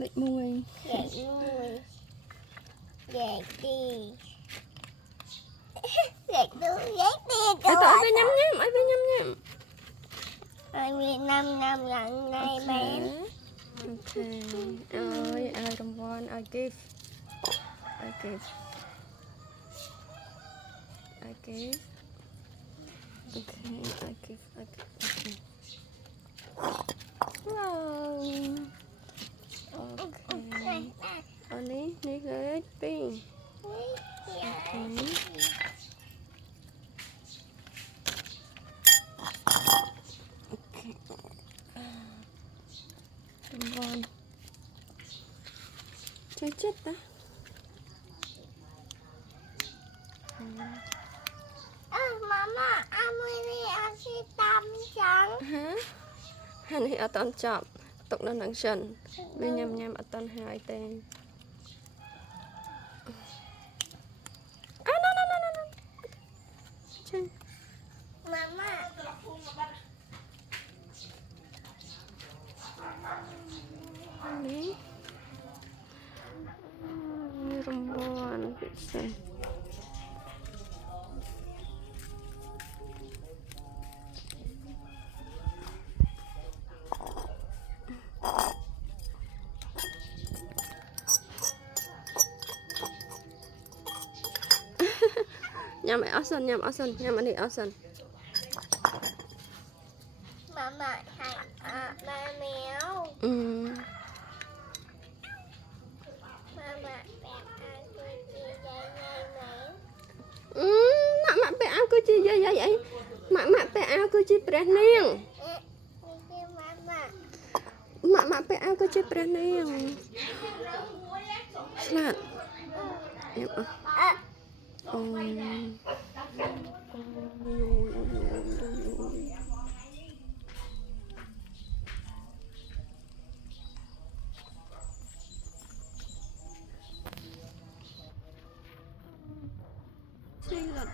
Lệch mùi. Lệch mùi. Lệch đi. Lệch đi. Lệch đi. Ai tao về nhâm nhâm, ai về nhâm nhâm. Ai về năm lần này bé. Okay. I don't want. I give. I give. I give. Okay. I give. I give. Okay. Wow. Okay. Oni, ni good. Ping. Okay. Okay. Don't want. Chơi chết ta. Mama, Amiri asi tam trắng. Hả? Hành thì ở toàn chọc. Tục nó nặng sần. Vì nhầm nhầm ở toàn hai tên. À, no. Chân. Mama. Ini. Ini rembuan bisa. Nhâm Asen, nhâm anh đi Asen. Mama thành ba mèo. Mama Mak pe áo cứ chi vậy? Mak pe áo cứ chi pre nieng. Mak pe áo cứ chi pre nieng. Slat. Nhâm à. Xin lỗi.